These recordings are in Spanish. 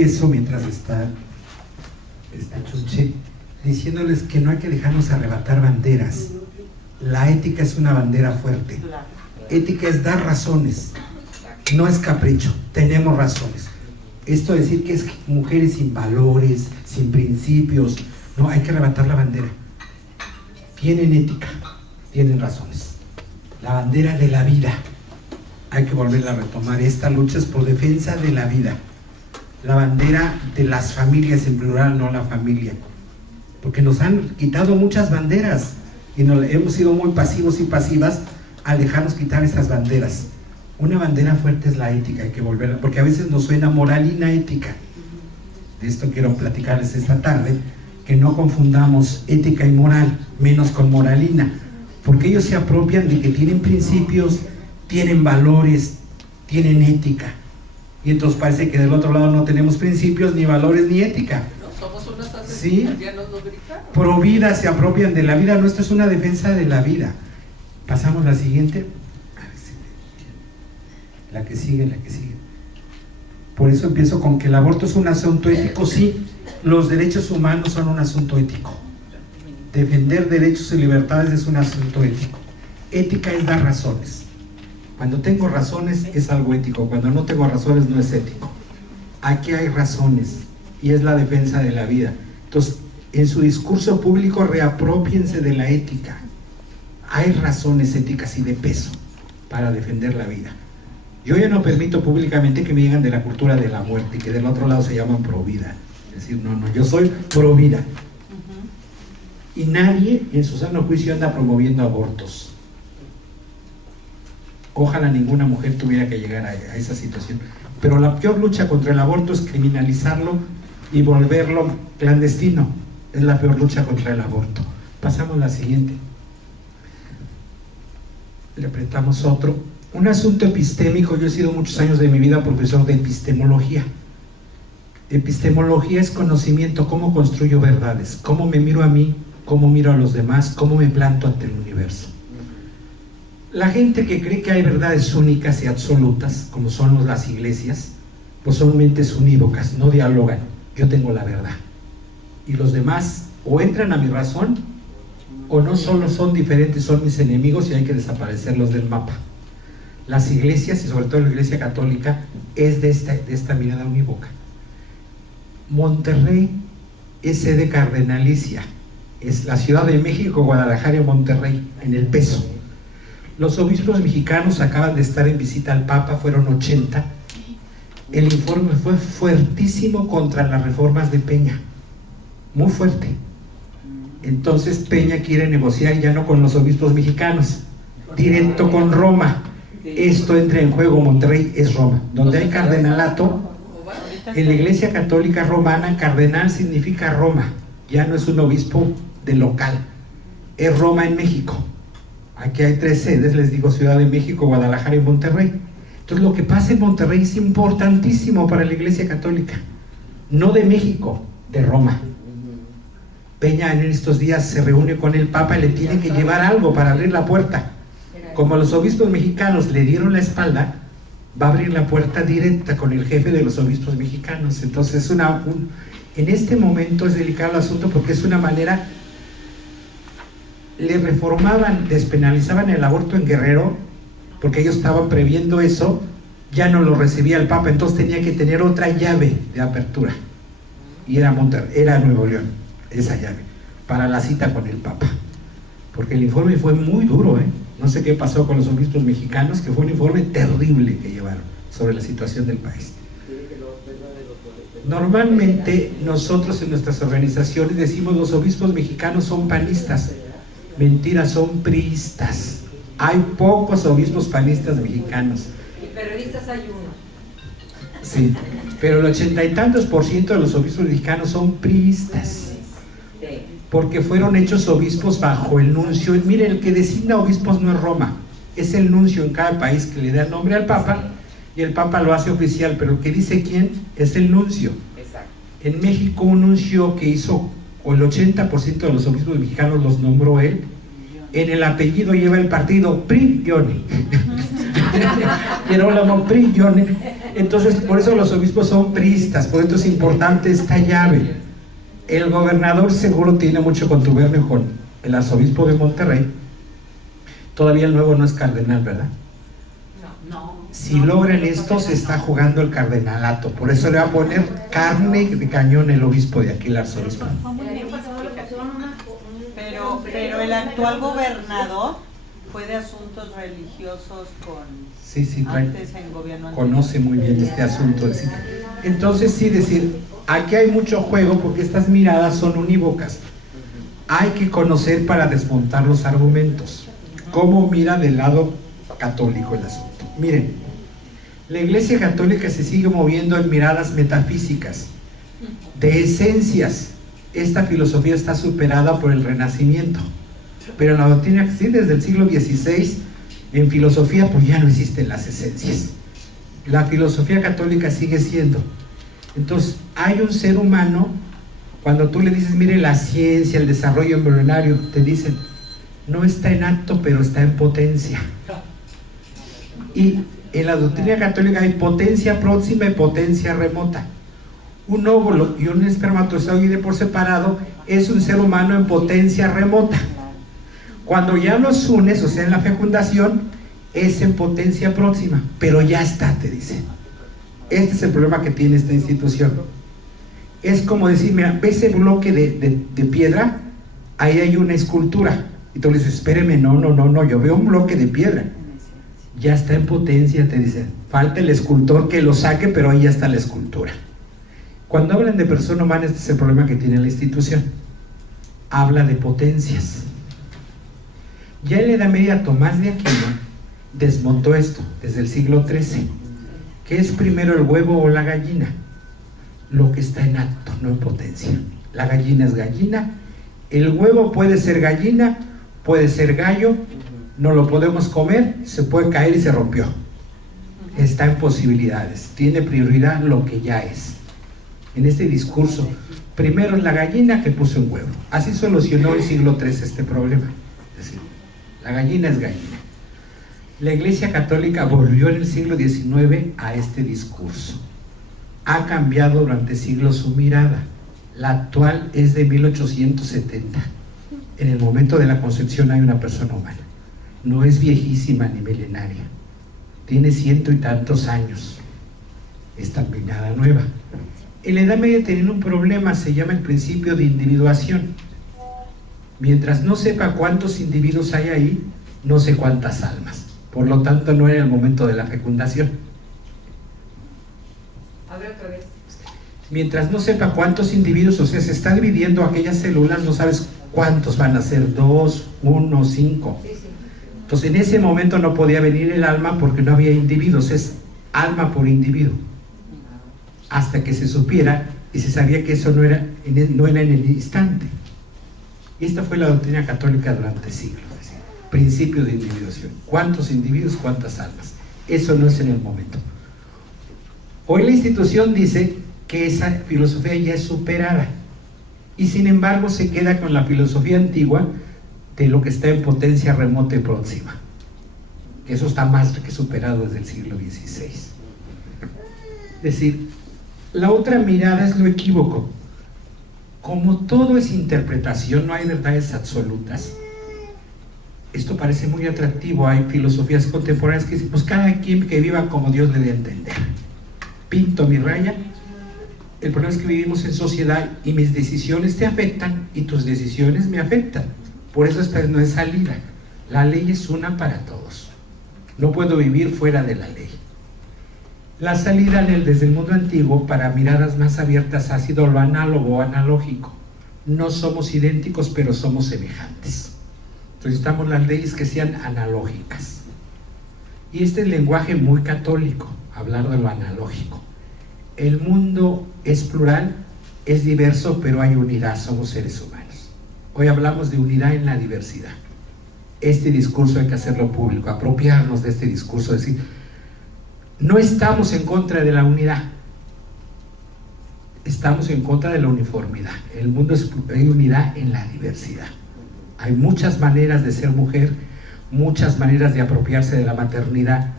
empiezo, mientras está Chunche, diciéndoles que no hay que dejarnos arrebatar banderas. La ética es una bandera fuerte. Ética es dar razones, no es capricho, tenemos razones. Esto de decir que es mujeres sin valores, sin principios, no, hay que arrebatar la bandera. Tienen ética, tienen razones. La bandera de la vida, hay que volverla a retomar. Esta lucha es por defensa de la vida. La bandera de las familias en plural, no la familia. Porque nos han quitado muchas banderas y hemos sido muy pasivos y pasivas al dejarnos quitar esas banderas. Una bandera fuerte es la ética, hay que volverla, porque a veces nos suena moralina ética. De esto quiero platicarles esta tarde, que no confundamos ética y moral, menos con moralina, porque ellos se apropian de que tienen principios, tienen valores, tienen ética, y entonces parece que del otro lado no tenemos principios, ni valores, ni ética. No somos unos asesinos, ¿sí? ya nos lo gritaron. Pro vida, se apropian de la vida. Nuestro es una defensa de la vida. Pasamos la siguiente. La que sigue. Por eso empiezo con que el aborto es un asunto ético. Sí, los derechos humanos son un asunto ético. Defender derechos y libertades es un asunto ético. Ética es dar razones. Cuando tengo razones es algo ético, cuando no tengo razones no es ético. Aquí hay razones y es la defensa de la vida. Entonces, en su discurso público reaprópiense de la ética. Hay razones éticas y de peso para defender la vida. Yo ya no permito públicamente que me digan de la cultura de la muerte y que del otro lado se llaman pro vida. Es decir, no, yo soy pro vida. Y nadie en su sano juicio anda promoviendo abortos. Ojalá ninguna mujer tuviera que llegar a esa situación. Pero la peor lucha contra el aborto es criminalizarlo y volverlo clandestino. Es la peor lucha contra el aborto. Pasamos a la siguiente. Le apretamos otro. Un asunto epistémico. Yo he sido muchos años de mi vida profesor de epistemología. Epistemología es conocimiento, cómo construyo verdades, cómo me miro a mí, cómo miro a los demás, cómo me planto ante el universo. La gente que cree que hay verdades únicas y absolutas, como son las iglesias, pues son mentes unívocas, no dialogan. Yo tengo la verdad. Y los demás o entran a mi razón, o no solo son diferentes, son mis enemigos y hay que desaparecerlos del mapa. Las iglesias, y sobre todo la Iglesia Católica, es de esta mirada unívoca. Monterrey es sede cardenalicia. Es la Ciudad de México, Guadalajara y Monterrey, en el peso. Los obispos mexicanos acaban de estar en visita al Papa, fueron 80. El informe fue fuertísimo contra las reformas de Peña, muy fuerte. Entonces Peña quiere negociar ya no con los obispos mexicanos, directo con Roma. Esto entra en juego. Monterrey es Roma, donde hay cardenalato. En la Iglesia Católica Romana, cardenal significa Roma, ya no es un obispo de local, es Roma en México. Aquí hay 3 sedes, les digo, Ciudad de México, Guadalajara y Monterrey. Entonces lo que pasa en Monterrey es importantísimo para la Iglesia Católica, no de México, de Roma. Peña en estos días se reúne con el Papa y le tiene que llevar algo para abrir la puerta. Como los obispos mexicanos le dieron la espalda, va a abrir la puerta directa con el jefe de los obispos mexicanos. Entonces en este momento es delicado el asunto porque es una manera. Le reformaban, despenalizaban el aborto en Guerrero porque ellos estaban previendo eso, ya no lo recibía el Papa, entonces tenía que tener otra llave de apertura y era Nuevo León, esa llave, para la cita con el Papa, porque el informe fue muy duro, no sé qué pasó con los obispos mexicanos, que fue un informe terrible que llevaron sobre la situación del país. Normalmente nosotros en nuestras organizaciones decimos los obispos mexicanos son panistas. Mentira, son priistas. Hay pocos obispos panistas mexicanos. Y periodistas hay uno. Sí, pero el 80 y tantos % de los obispos mexicanos son priistas. Porque fueron hechos obispos bajo el nuncio. Y miren, el que designa obispos no es Roma, es el nuncio en cada país que le da el nombre al Papa y el Papa lo hace oficial, pero el que dice quién es el nuncio. Exacto. En México un nuncio que hizo, o el 80% de los obispos mexicanos los nombró él, en el apellido lleva el partido PRI-Johnny. Girolamo Prigione. Entonces, por eso los obispos son priistas, por eso es importante esta llave. El gobernador seguro tiene mucho contubernio con el arzobispo de Monterrey. Todavía el nuevo no es cardenal, ¿verdad? Si logran esto, se está jugando el cardenalato. Por eso le va a poner carne de cañón el obispo de aquí, el arzobispo. Pero el actual gobernador fue de asuntos religiosos antes en gobierno anterior. Conoce muy bien este asunto. Entonces, sí, decir, aquí hay mucho juego porque estas miradas son unívocas. Hay que conocer para desmontar los argumentos. ¿Cómo mira del lado católico el asunto? Miren, la Iglesia Católica se sigue moviendo en miradas metafísicas, de esencias. Esta filosofía está superada por el Renacimiento, pero en la doctrina, sí, desde el siglo XVI, en filosofía pues ya no existen las esencias. La filosofía católica sigue siendo. Entonces, hay un ser humano, cuando tú le dices, mire, la ciencia, el desarrollo embrionario, te dicen, no está en acto, pero está en potencia. Y en la doctrina católica hay potencia próxima y potencia remota. Un óvulo y un espermatozoide por separado es un ser humano en potencia remota. Cuando ya los unes, o sea, en la fecundación, es en potencia próxima, pero ya está, te dice. Este es el problema que tiene esta institución. Es como decir, mira, ¿ves ese bloque de piedra? Ahí hay una escultura. Y tú le dices, espéreme, no, yo veo un bloque de piedra. Ya está en potencia, te dicen. Falta el escultor que lo saque, pero ahí ya está la escultura. Cuando hablan de persona humana, este es el problema que tiene la institución. Habla de potencias. Ya en la Edad Media, Tomás de Aquino desmontó esto desde el siglo XIII. ¿Qué es primero, el huevo o la gallina? Lo que está en acto, no en potencia. La gallina es gallina. El huevo puede ser gallina, puede ser gallo. No lo podemos comer, se puede caer y se rompió. Está en posibilidades. Tiene prioridad lo que ya es. En este discurso, primero es la gallina que puso un huevo. Así solucionó el siglo III este problema. Es decir, la gallina es gallina. La Iglesia Católica volvió en el siglo XIX a este discurso. Ha cambiado durante siglos su mirada. La actual es de 1870. En el momento de la concepción hay una persona humana. No es viejísima ni milenaria. Tiene 100 y tantos años. Es también nada nueva. En la Edad Media tenían un problema, se llama el principio de individuación. Mientras no sepa cuántos individuos hay ahí, no sé cuántas almas. Por lo tanto, no era el momento de la fecundación. A ver otra vez. Mientras no sepa cuántos individuos, o sea, se está dividiendo aquellas células, no sabes cuántos van a ser, 2, 1, 5. Sí. Entonces, en ese momento no podía venir el alma porque no había individuos, es alma por individuo. Hasta que se supiera y se sabía que eso no era en el instante. Y esta fue la doctrina católica durante siglos. Es decir, principio de individuación. ¿Cuántos individuos, cuántas almas? Eso no es en el momento. Hoy la institución dice que esa filosofía ya es superada. Y sin embargo se queda con la filosofía antigua de lo que está en potencia remota y próxima. Eso está más que superado desde el siglo XVI. Es decir, la otra mirada es lo equívoco. Como todo es interpretación, no hay verdades absolutas. Esto parece muy atractivo. Hay filosofías contemporáneas que dicen, pues cada quien que viva como Dios le dé a entender. Pinto mi raya. El problema es que vivimos en sociedad y mis decisiones te afectan y tus decisiones me afectan. Por eso esta no es salida. La ley es una para todos. No puedo vivir fuera de la ley. La salida desde el mundo antiguo para miradas más abiertas ha sido lo análogo o analógico. No somos idénticos, pero somos semejantes. Entonces necesitamos las leyes que sean analógicas. Y este es el lenguaje muy católico, hablar de lo analógico. El mundo es plural, es diverso, pero hay unidad, somos seres humanos. Hoy hablamos de unidad en la diversidad. Este discurso hay que hacerlo público, apropiarnos de este discurso, decir, no estamos en contra de la unidad, estamos en contra de la uniformidad. El mundo hay unidad en la diversidad. Hay muchas maneras de ser mujer, muchas maneras de apropiarse de la maternidad,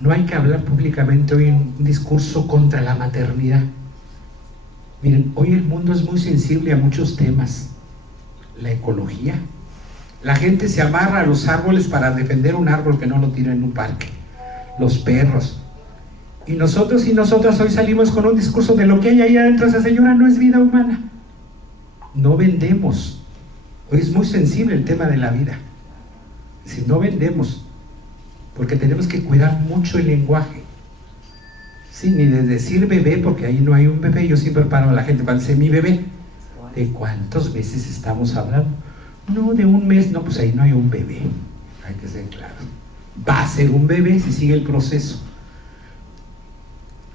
No hay que hablar públicamente hoy en un discurso contra la maternidad. Miren, hoy el mundo es muy sensible a muchos temas. La ecología. La gente se amarra a los árboles para defender un árbol que no lo tira en un parque. Los perros. Y nosotros y nosotras hoy salimos con un discurso de lo que hay ahí adentro de esa señora no es vida humana. No vendemos. Hoy es muy sensible el tema de la vida. Si no vendemos, porque tenemos que cuidar mucho el lenguaje. Sí, ni de decir bebé, porque ahí no hay un bebé. Yo siempre paro a la gente cuando dice mi bebé. ¿De cuántos meses estamos hablando? No, de un mes. No, pues ahí no hay un bebé. Hay que ser claro. Va a ser un bebé si sigue el proceso.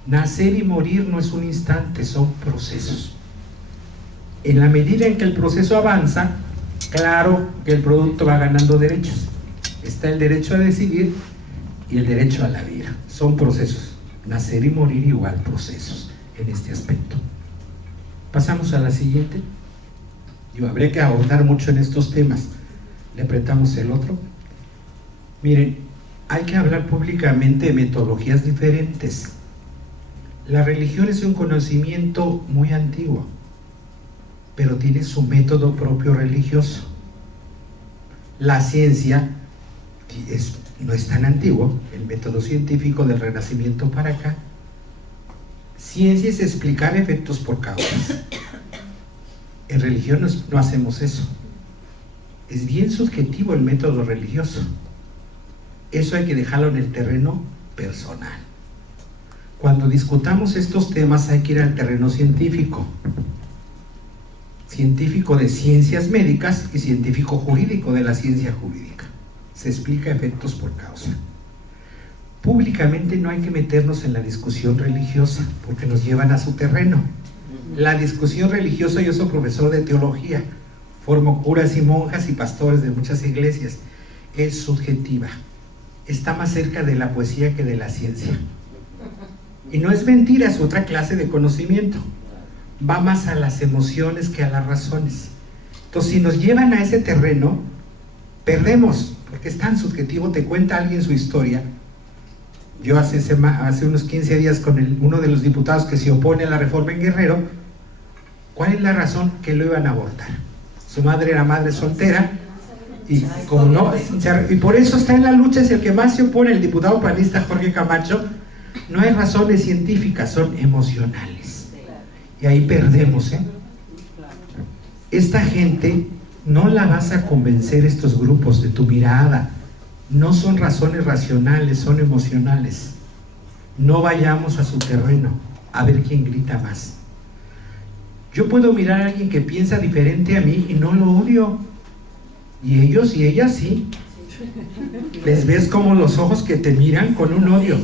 Nacer y morir no es un instante, son procesos. En la medida en que el proceso avanza, claro que el producto va ganando derechos. Está el derecho a decidir y el derecho a la vida. Son procesos. Nacer y morir igual, procesos en este aspecto. Pasamos a la siguiente. Yo habría que ahondar mucho en estos temas. Le apretamos el otro. Miren, hay que hablar públicamente de metodologías diferentes. La religión es un conocimiento muy antiguo, pero tiene su método propio religioso. La ciencia no es tan antiguo, el método científico del Renacimiento para acá. Ciencia es explicar efectos por causas. En religión no hacemos eso. Es bien subjetivo el método religioso. Eso hay que dejarlo en el terreno personal. Cuando discutamos estos temas hay que ir al terreno científico. Científico de ciencias médicas y científico jurídico de la ciencia jurídica. Se explica efectos por causa. Públicamente no hay que meternos en la discusión religiosa porque nos llevan a su terreno. La discusión religiosa, yo soy profesor de teología, formo curas y monjas y pastores de muchas iglesias, es subjetiva. Está más cerca de la poesía que de la ciencia. Y no es mentira, es otra clase de conocimiento. Va más a las emociones que a las razones. Entonces, si nos llevan a ese terreno, perdemos, porque es tan subjetivo. Te cuenta alguien su historia. Yo hace unos 15 días con uno de los diputados que se opone a la reforma en Guerrero, ¿cuál es la razón? Que lo iban a abortar. Su madre era madre soltera, y como no, y por eso está en la lucha, es el que más se opone, el diputado panista Jorge Camacho. No hay razones científicas, son emocionales. Y ahí perdemos, ¿eh? Esta gente no la vas a convencer, estos grupos, de tu mirada. No son razones racionales, son emocionales. No vayamos a su terreno a ver quién grita más. Yo puedo mirar a alguien que piensa diferente a mí y no lo odio. Y ellos y ellas sí. Les ves como los ojos que te miran con un odio.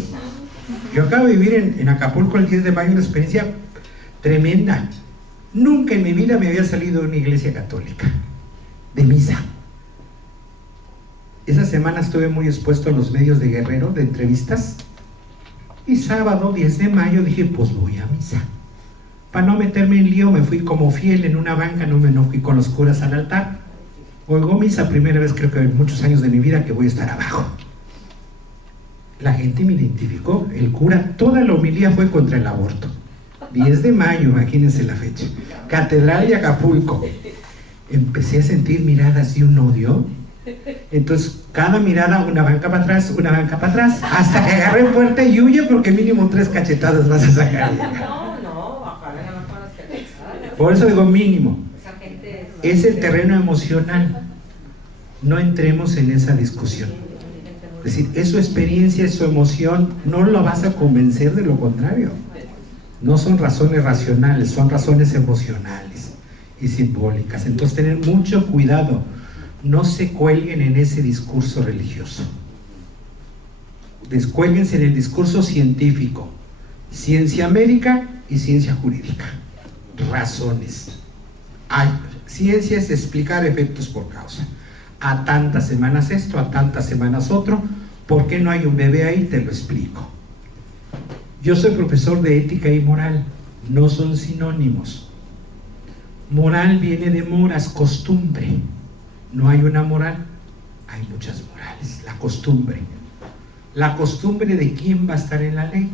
Yo acabo de vivir en Acapulco el 10 de mayo una experiencia tremenda. Nunca en mi vida me había salido de una iglesia católica, de misa. Esa semana estuve muy expuesto a los medios de Guerrero, de entrevistas, y sábado 10 de mayo dije, pues voy a misa. Para no meterme en lío, me fui como fiel en una banca, no fui con los curas al altar. Oigo misa, primera vez creo que en muchos años de mi vida que voy a estar abajo. La gente me identificó, el cura, toda la homilía fue contra el aborto. 10 de mayo, imagínense la fecha. Catedral de Acapulco. Empecé a sentir miradas y un odio. Entonces, cada mirada, una banca para atrás, hasta que agarré fuerte y huye porque mínimo 3 cachetadas vas a sacar. Por eso digo mínimo. Es el terreno emocional. No entremos en esa discusión. Es decir, es su experiencia, es su emoción, no lo vas a convencer de lo contrario. No son razones racionales, son razones emocionales y simbólicas. Entonces, tener mucho cuidado, no se cuelguen en ese discurso religioso. Descuélguense en el discurso científico, ciencia médica y ciencia jurídica. Razones. Ciencia es explicar efectos por causa. A tantas semanas esto, a tantas semanas otro. ¿Por qué no hay un bebé ahí? Te lo explico. Yo soy profesor de ética y moral, no son sinónimos. Moral viene de moras, costumbre. No hay una moral, hay muchas morales, la costumbre. La costumbre de quién va a estar en la ley.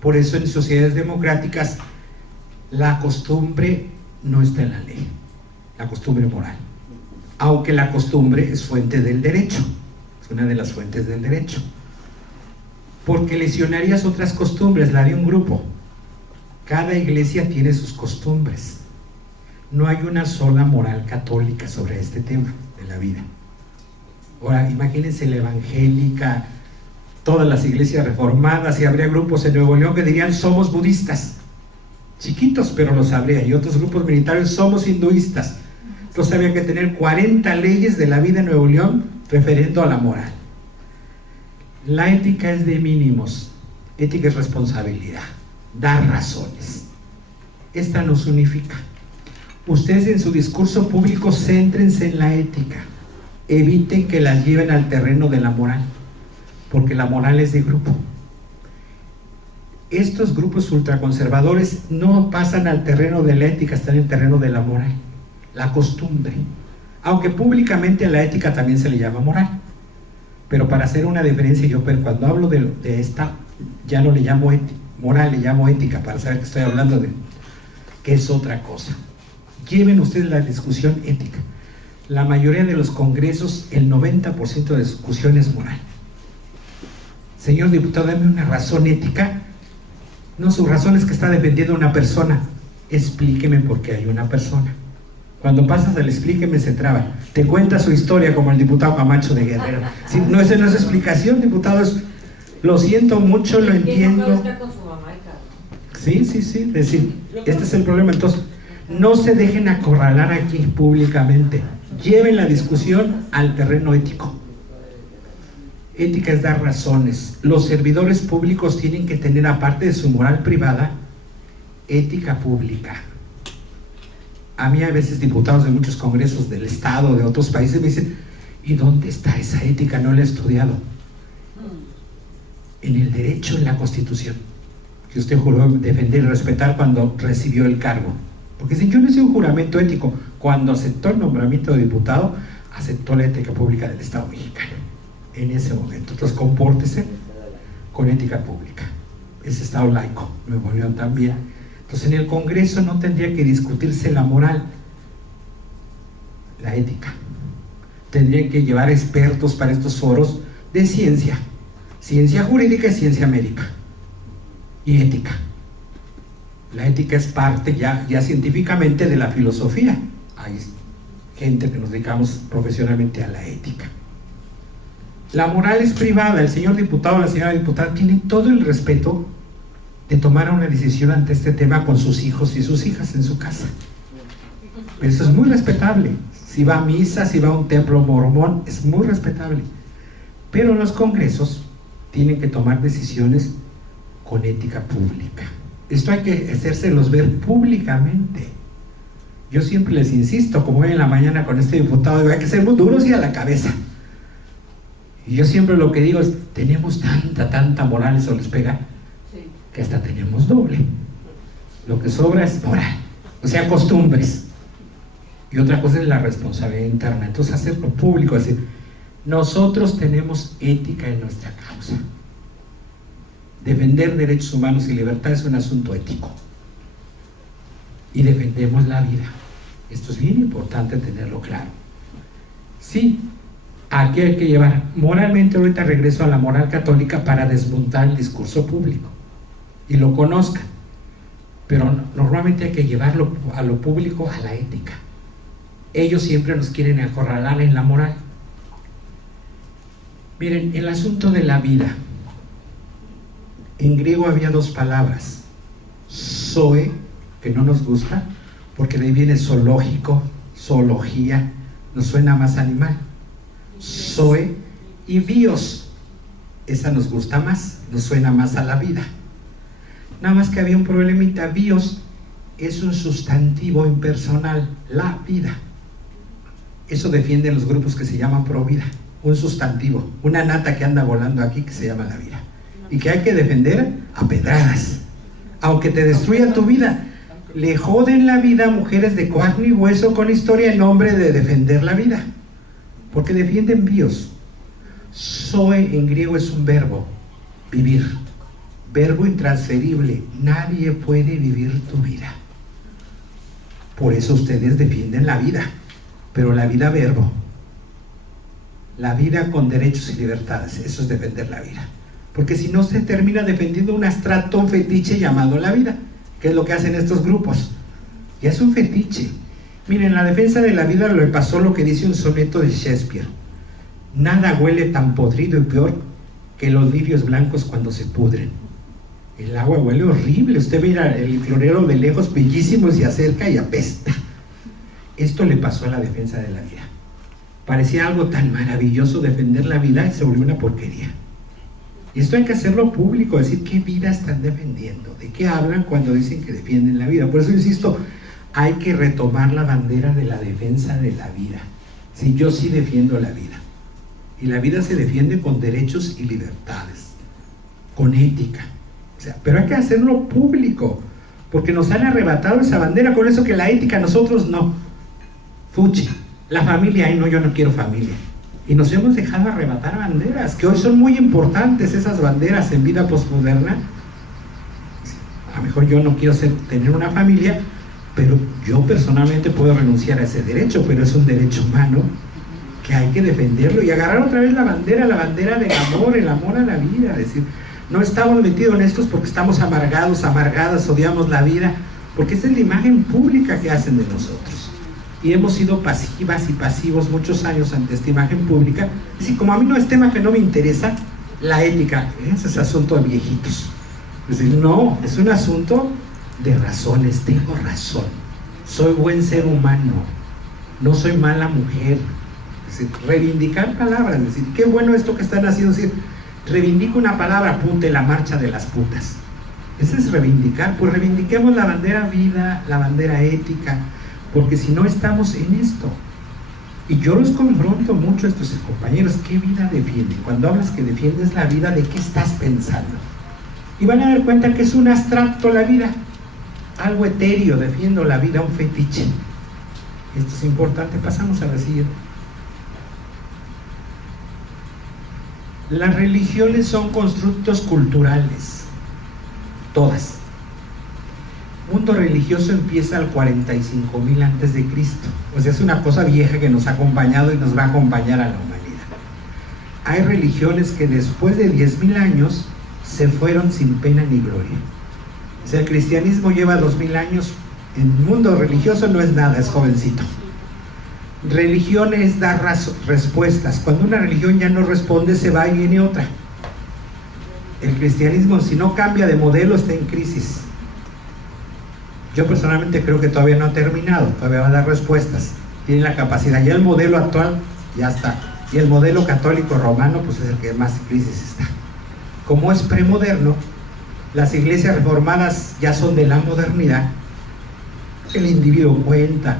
Por eso en sociedades democráticas la costumbre no está en la ley, la costumbre moral. Aunque la costumbre es fuente del derecho, es una de las fuentes del derecho. Porque lesionarías otras costumbres, la de un grupo. Cada iglesia tiene sus costumbres. No hay una sola moral católica sobre este tema de la vida. Ahora, imagínense la evangélica, todas las iglesias reformadas, y habría grupos en Nuevo León que dirían somos budistas, chiquitos pero los habría, y otros grupos militares somos hinduistas. Entonces había que tener 40 leyes de la vida en Nuevo León referiendo a la moral. La ética es de mínimos, ética es responsabilidad, dar razones. Esta nos unifica. Ustedes en su discurso público céntrense en la ética, eviten que las lleven al terreno de la moral, porque la moral es de grupo. Estos grupos ultraconservadores no pasan al terreno de la ética, están en el terreno de la moral, la costumbre, aunque públicamente a la ética también se le llama moral. Pero para hacer una diferencia, yo cuando hablo de esta, ya no le llamo moral, le llamo ética, para saber que estoy hablando de que es otra cosa. Lleven ustedes la discusión ética. La mayoría de los congresos, el 90% de discusión es moral. Señor diputado, dame una razón ética. No, su razón es que está defendiendo a una persona. Explíqueme por qué hay una persona. Cuando pasas al explíqueme se traba. Te cuenta su historia como el diputado Camacho de Guerrero. Sí, no, esa no es explicación, diputado. Lo siento mucho, lo entiendo. Sí, es decir, este es el problema. Entonces, no se dejen acorralar aquí públicamente. Lleven la discusión al terreno ético. Ética es dar razones. Los servidores públicos tienen que tener, aparte de su moral privada, ética pública. A mí a veces diputados de muchos congresos del estado, de otros países, me dicen, ¿y dónde está esa ética? No la he estudiado. En el derecho, en la Constitución, que usted juró defender y respetar cuando recibió el cargo. Porque si yo no hice un juramento ético, cuando aceptó el nombramiento de diputado, aceptó la ética pública del Estado mexicano, en ese momento. Entonces compórtese con ética pública. Es Estado laico, Nuevo León también. Entonces en el Congreso no tendría que discutirse la moral, la ética. Tendrían que llevar expertos para estos foros de ciencia jurídica y ciencia médica, y ética. La ética es parte ya científicamente de la filosofía. Hay gente que nos dedicamos profesionalmente a la ética. La moral es privada. El señor diputado o la señora diputada tienen todo el respeto de tomar una decisión ante este tema con sus hijos y sus hijas en su casa. Eso es muy respetable. Si va a misa, si va a un templo mormón, es muy respetable. Pero en los congresos tienen que tomar decisiones con ética pública. Esto hay que hacérselos ver públicamente. Yo siempre les insisto, como hoy en la mañana con este diputado, digo, hay que ser muy duros y a la cabeza. Y yo siempre lo que digo es, tenemos tanta moral, eso les pega, que hasta tenemos doble. Lo que sobra es moral, o sea, costumbres. Y otra cosa es la responsabilidad interna. Entonces hacerlo público, es decir, nosotros tenemos ética en nuestra causa. Defender derechos humanos y libertad es un asunto ético. Y defendemos la vida. Esto es bien importante tenerlo claro. Sí, aquí hay que llevar, moralmente ahorita regreso a la moral católica para desmontar el discurso público y lo conozcan, pero normalmente hay que llevarlo a lo público, a la ética. Ellos siempre nos quieren acorralar en la moral. Miren, el asunto de la vida, en griego había dos palabras, zoe, que no nos gusta, porque de ahí viene zoológico, zoología, nos suena más animal, zoe, y bios, esa nos gusta más, nos suena más a la vida. Nada más que había un problemita. Bios es un sustantivo impersonal, la vida. Eso defienden los grupos que se llaman pro vida, un sustantivo, una nata que anda volando aquí que se llama la vida y que hay que defender a pedradas, aunque te destruya tu vida. Le joden la vida a mujeres de carne y hueso con historia en nombre de defender la vida, porque defienden bios. Zoe en griego es un verbo, vivir, verbo intransferible. Nadie puede vivir tu vida. Por eso ustedes defienden la vida, pero la vida verbo, la vida con derechos y libertades, eso es defender la vida. Porque si no, se termina defendiendo un abstracto, un fetiche llamado la vida, que es lo que hacen estos grupos. Ya es un fetiche. Miren, en la defensa de la vida le pasó lo que dice un soneto de Shakespeare: nada huele tan podrido y peor que los lirios blancos cuando se pudren. El agua huele horrible, usted mira el florero de lejos, bellísimo, se acerca y apesta. Esto le pasó a la defensa de la vida. Parecía algo tan maravilloso defender la vida y se volvió una porquería. Y esto hay que hacerlo público, decir qué vida están defendiendo, de qué hablan cuando dicen que defienden la vida. Por eso insisto, hay que retomar la bandera de la defensa de la vida. Sí, yo sí defiendo la vida. Y la vida se defiende con derechos y libertades, con ética. O sea, pero hay que hacerlo público, porque nos han arrebatado esa bandera, con eso que la ética nosotros no. Fuchi, la familia, ay no, yo no quiero familia. Y nos hemos dejado arrebatar banderas, que hoy son muy importantes esas banderas en vida posmoderna. A lo mejor yo no quiero tener una familia, pero yo personalmente puedo renunciar a ese derecho, pero es un derecho humano que hay que defenderlo y agarrar otra vez la bandera del amor, el amor a la vida. Es decir, no estamos metidos en estos porque estamos amargados, amargadas, odiamos la vida, porque esa es la imagen pública que hacen de nosotros. Y hemos sido pasivas y pasivos muchos años ante esta imagen pública. Es decir, como a mí no es tema que no me interesa, la ética, ese es asunto de viejitos. Es decir, no, es un asunto de razones, tengo razón, soy buen ser humano, no soy mala mujer. Es decir, reivindicar palabras, es decir, qué bueno esto que están haciendo, es decir, reivindico una palabra, pute, la marcha de las putas. Ese es reivindicar, pues reivindiquemos la bandera vida, la bandera ética, porque si no estamos en esto. Y yo los confronto mucho a estos compañeros, ¿qué vida defienden? Cuando hablas que defiendes la vida, ¿de qué estás pensando? Y van a dar cuenta que es un abstracto la vida, algo etéreo, defiendo la vida, un fetiche. Esto es importante, pasamos a la siguiente. Las religiones son constructos culturales, todas. El mundo religioso empieza al 45.000 antes de Cristo, o sea, es una cosa vieja que nos ha acompañado y nos va a acompañar a la humanidad. Hay religiones que después de 10.000 años se fueron sin pena ni gloria. O sea, el cristianismo lleva 2.000 años, en el mundo religioso no es nada, es jovencito. Religión es dar respuestas. Cuando una religión ya no responde, se va y viene otra. El cristianismo, si no cambia de modelo, está en crisis. Yo personalmente creo que todavía no ha terminado, todavía va a dar respuestas, tiene la capacidad. Ya el modelo actual ya está, y el modelo católico romano pues es el que más en crisis está. Como es premoderno, las iglesias reformadas ya son de la modernidad. El individuo cuenta.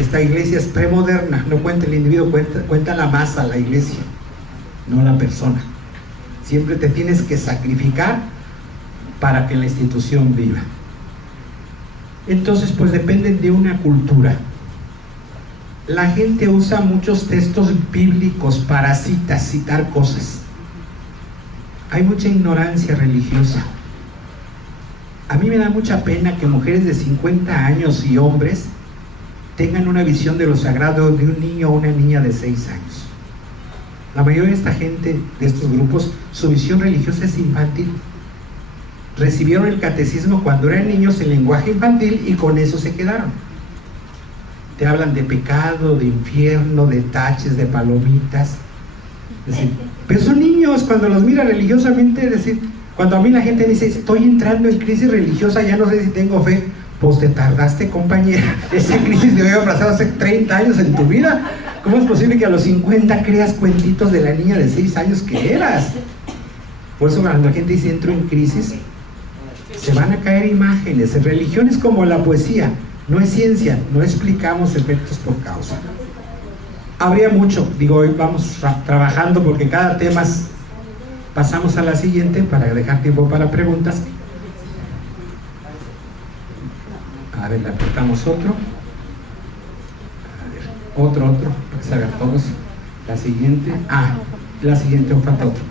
Esta iglesia es premoderna, no cuenta el individuo, cuenta la masa, la iglesia, no la persona. Siempre te tienes que sacrificar para que la institución viva. Entonces, pues dependen de una cultura. La gente usa muchos textos bíblicos para citar cosas. Hay mucha ignorancia religiosa. A mí me da mucha pena que mujeres de 50 años y hombres tengan una visión de lo sagrado de un niño o una niña de 6 años. La mayoría de esta gente, de estos grupos, su visión religiosa es infantil. Recibieron el catecismo cuando eran niños en lenguaje infantil y con eso se quedaron. Te hablan de pecado, de infierno, de taches, de palomitas. Es decir, pero son niños, cuando los mira religiosamente, es decir, cuando a mí la gente dice, estoy entrando en crisis religiosa, ya no sé si tengo fe. Pues te tardaste, compañera. Esa crisis debe haber pasado hace 30 años en tu vida. ¿Cómo es posible que a los 50 creas cuentitos de la niña de 6 años que eras? Por eso cuando la gente dice entro en crisis, se van a caer imágenes. En religión es como la poesía, no es ciencia, no explicamos efectos por causa. Habría mucho, digo, hoy vamos trabajando porque cada tema pasamos a la siguiente para dejar tiempo para preguntas. A ver, le apretamos otro. A ver, otro, para que salgan todos. La siguiente. La siguiente, falta otro.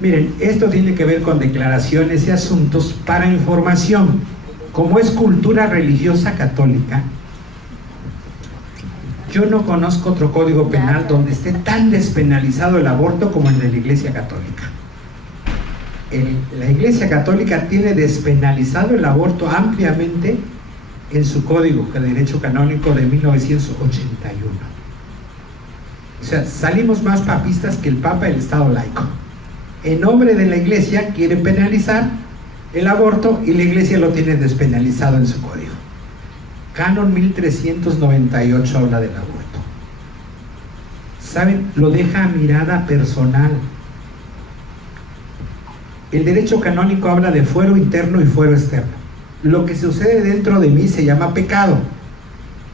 Miren, esto tiene que ver con declaraciones y asuntos para información. Como es cultura religiosa católica, yo no conozco otro código penal donde esté tan despenalizado el aborto como el de la Iglesia Católica. La Iglesia Católica tiene despenalizado el aborto ampliamente en su Código de Derecho Canónico de 1981. O sea, salimos más papistas que el Papa y el Estado laico. En nombre de la Iglesia quieren penalizar el aborto y la Iglesia lo tiene despenalizado en su código. Canon 1398 habla del aborto. ¿Saben? Lo deja a mirada personal. El derecho canónico habla de fuero interno y fuero externo. Lo que sucede dentro de mí se llama pecado.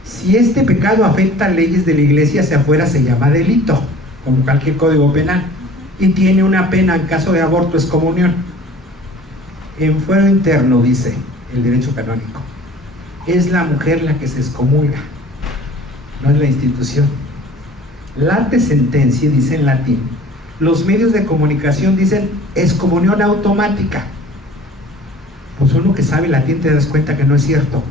Si este pecado afecta a leyes de la Iglesia hacia afuera, se llama delito, como cualquier código penal, y tiene una pena en caso de aborto, excomunión. En fuero interno, dice el derecho canónico, es la mujer la que se excomulga, no es la institución. Late sentencia, dice en latín. Los medios de comunicación dicen excomunión automática. Pues uno que sabe latín te das cuenta que no es cierto.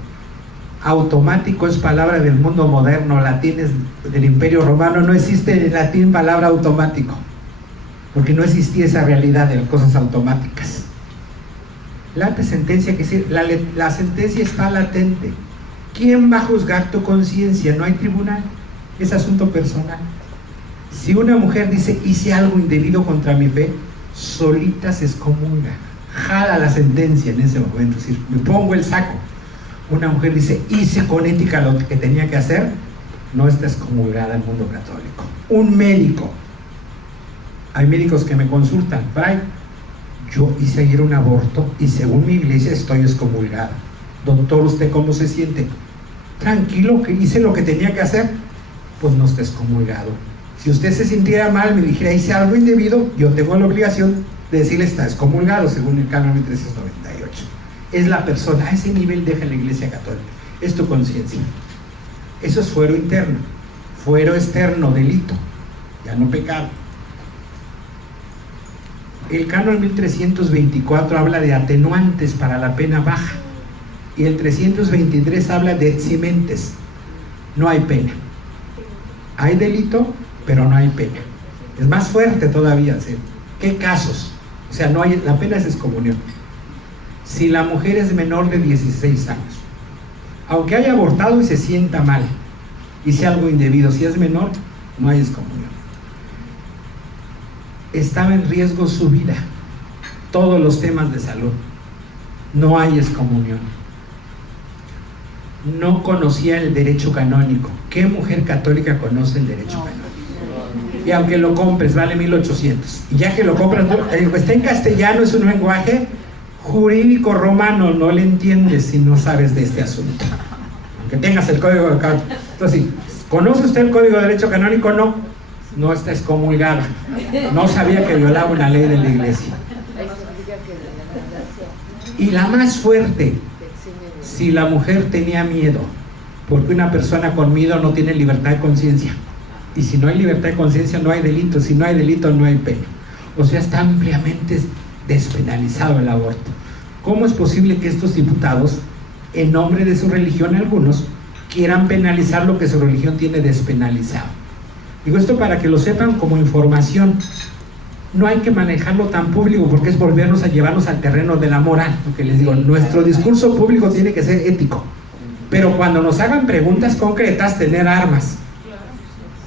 Automático es palabra del mundo moderno, latín es del Imperio Romano, no existe en latín palabra automático, porque no existía esa realidad de cosas automáticas. Late sentencia, que decir, la sentencia está latente. ¿Quién va a juzgar tu conciencia? No hay tribunal, es asunto personal. Si una mujer dice, hice algo indebido contra mi fe, solita se excomulga, jala la sentencia en ese momento, es decir, me pongo el saco. Una mujer dice, hice con ética lo que tenía que hacer, no está excomulgada en el mundo católico. Un médico, hay médicos que me consultan, Fray, yo hice ayer un aborto y según mi iglesia estoy excomulgada. Doctor, ¿usted cómo se siente? Tranquilo, que hice lo que tenía que hacer. Pues no está excomulgado. Si usted se sintiera mal, me dijera, hice algo indebido, yo tengo la obligación de decirle, está excomulgado según el Canon 1398. Es la persona, a ese nivel deja la Iglesia Católica. Es tu conciencia. Eso es fuero interno. Fuero externo, delito, ya no pecado. El Canon 1324 habla de atenuantes para la pena baja y el 323 habla de eximentes. No hay pena. Hay delito, pero no hay pena. Es más fuerte todavía. ¿Sí? ¿Qué casos? O sea, no hay, la pena es excomunión. Si la mujer es menor de 16 años, aunque haya abortado y se sienta mal, hice algo indebido, si es menor, no hay excomunión. Estaba en riesgo su vida, todos los temas de salud, no hay excomunión. No conocía el derecho canónico. ¿Qué mujer católica conoce el derecho canónico? Y aunque lo compres, vale 1,800. Y ya que lo compras, está en castellano, es un lenguaje jurídico romano, no le entiendes si no sabes de este asunto. Aunque tengas el código de canónico. Entonces, ¿conoce usted el código de derecho canónico? No está excomulgado. No sabía que violaba una ley de la Iglesia. Y la más fuerte, si la mujer tenía miedo, porque una persona con miedo no tiene libertad de conciencia. Y si no hay libertad de conciencia, no hay delito. Si no hay delito, no hay pena. O sea, está ampliamente despenalizado el aborto. ¿Cómo es posible que estos diputados, en nombre de su religión, algunos, quieran penalizar lo que su religión tiene despenalizado? Digo esto para que lo sepan como información. No hay que manejarlo tan público porque es volvernos a llevarnos al terreno de la moral. Porque les digo, nuestro discurso público tiene que ser ético. Pero cuando nos hagan preguntas concretas, tener armas.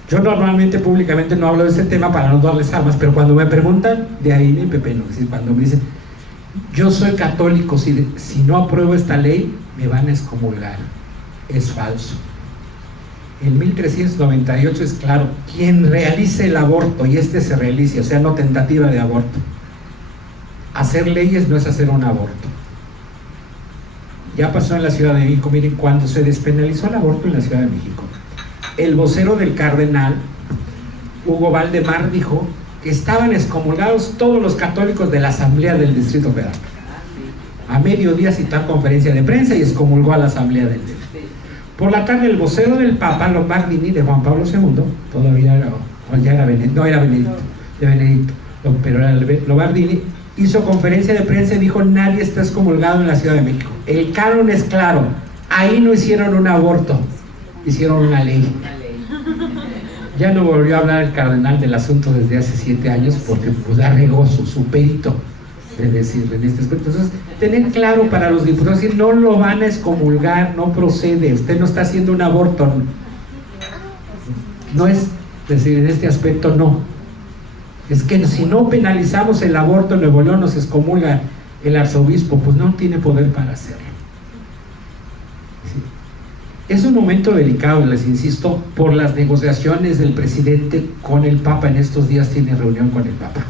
Yo normalmente públicamente no hablo de este tema para no darles armas, pero cuando me preguntan, de ahí mi pepeno. Es decir, cuando me dicen, yo soy católico, si no apruebo esta ley, me van a excomulgar. Es falso. En 1398 es claro, quien realice el aborto, y este se realice, o sea, no tentativa de aborto. Hacer leyes no es hacer un aborto. Ya pasó en la Ciudad de México. Miren, cuando se despenalizó el aborto en la Ciudad de México, el vocero del cardenal, Hugo Valdemar, dijo que estaban excomulgados todos los católicos de la Asamblea del Distrito Federal. A mediodía citó a conferencia de prensa y excomulgó a la Asamblea del Distrito. Por la tarde, el vocero del Papa, Lombardini, de Juan Pablo II, todavía era no, ya era Benedicto, no era Benedicto, de Benedicto, pero era Lobardini, hizo conferencia de prensa y dijo: nadie está excomulgado en la Ciudad de México. El canon es claro, ahí no hicieron un aborto, hicieron una ley. Ya no volvió a hablar el cardenal del asunto desde hace 7 años porque pues arregó su perito de decir en este aspecto. Entonces, tener claro para los diputados, decir, no lo van a excomulgar, no procede, usted no está haciendo un aborto, no es decir, en este aspecto no. Es que si no penalizamos el aborto en Nuevo León nos excomulga el arzobispo, pues no tiene poder para hacerlo. Es un momento delicado, les insisto, por las negociaciones del presidente con el Papa. En estos días tiene reunión con el Papa.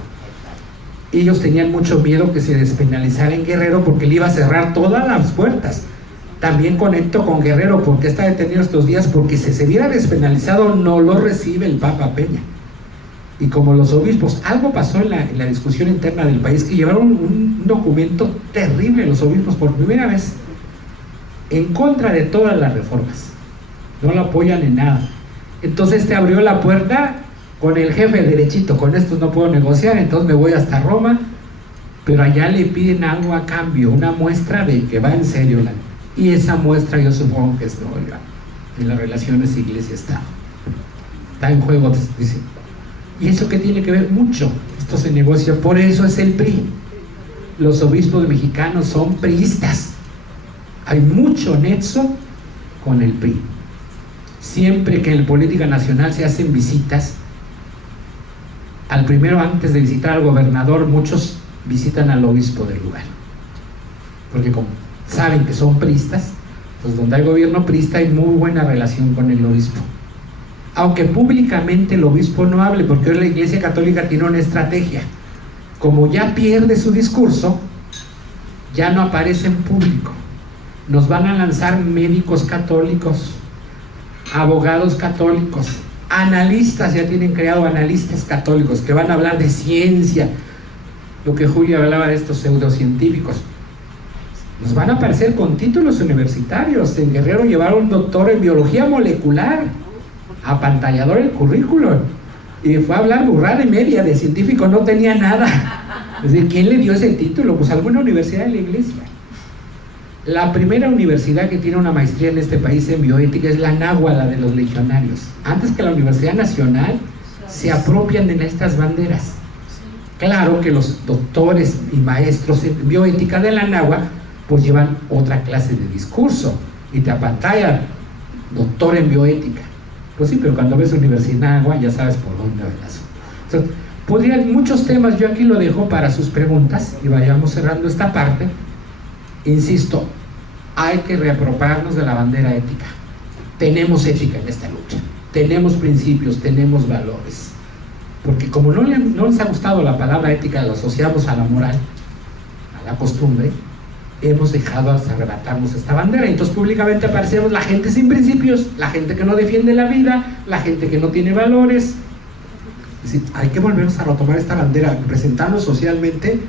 Ellos tenían mucho miedo que se despenalizara en Guerrero porque le iba a cerrar todas las puertas. También conecto con Guerrero porque está detenido estos días, porque si se hubiera despenalizado no lo recibe el Papa Peña. Y como los obispos, algo pasó en la discusión interna del país, que llevaron un documento terrible los obispos por primera vez en contra de todas las reformas, no lo apoyan en nada. Entonces te abrió la puerta con el jefe derechito: con estos no puedo negociar, entonces me voy hasta Roma, pero allá le piden algo a cambio, una muestra de que va en serio, y esa muestra yo supongo que es en las relaciones iglesia-estado, está en juego, dice. ¿Y eso qué tiene que ver? Mucho, esto se negocia, por eso es el PRI. Los obispos mexicanos son priistas. Hay mucho nexo con el PRI. Siempre que en política nacional se hacen visitas, al primero, antes de visitar al gobernador, muchos visitan al obispo del lugar, porque como saben que son priistas, pues donde hay gobierno priista hay muy buena relación con el obispo, aunque públicamente el obispo no hable, porque hoy la Iglesia Católica tiene una estrategia: como ya pierde su discurso, ya no aparece en público. Nos van a lanzar médicos católicos, abogados católicos, analistas, ya tienen creado analistas católicos que van a hablar de ciencia, lo que Julia hablaba de estos pseudocientíficos. Nos van a aparecer con títulos universitarios. En Guerrero llevaron un doctor en biología molecular, apantallador el currículum, y fue a hablar burrada y media, de científico no tenía nada. Es decir, ¿quién le dio ese título? Pues alguna universidad de la iglesia. La primera universidad que tiene una maestría en este país en bioética es la Anáhuac, la de los legionarios. Antes que la Universidad Nacional, se apropian de estas banderas. Claro que los doctores y maestros en bioética de la Anáhuac pues llevan otra clase de discurso y te apantallan: doctor en bioética. Pues sí, pero cuando ves Universidad Anáhuac ya sabes por dónde va el asunto. Entonces, podrían muchos temas, yo aquí lo dejo para sus preguntas y vayamos cerrando esta parte. Insisto, hay que reapropiarnos de la bandera ética. Tenemos ética en esta lucha, tenemos principios, tenemos valores, porque como no les ha gustado la palabra ética, lo asociamos a la moral, a la costumbre, hemos dejado hasta arrebatarnos esta bandera. Y entonces públicamente aparecemos la gente sin principios, la gente que no defiende la vida, la gente que no tiene valores. Es decir, hay que volvernos a retomar esta bandera, presentarnos socialmente: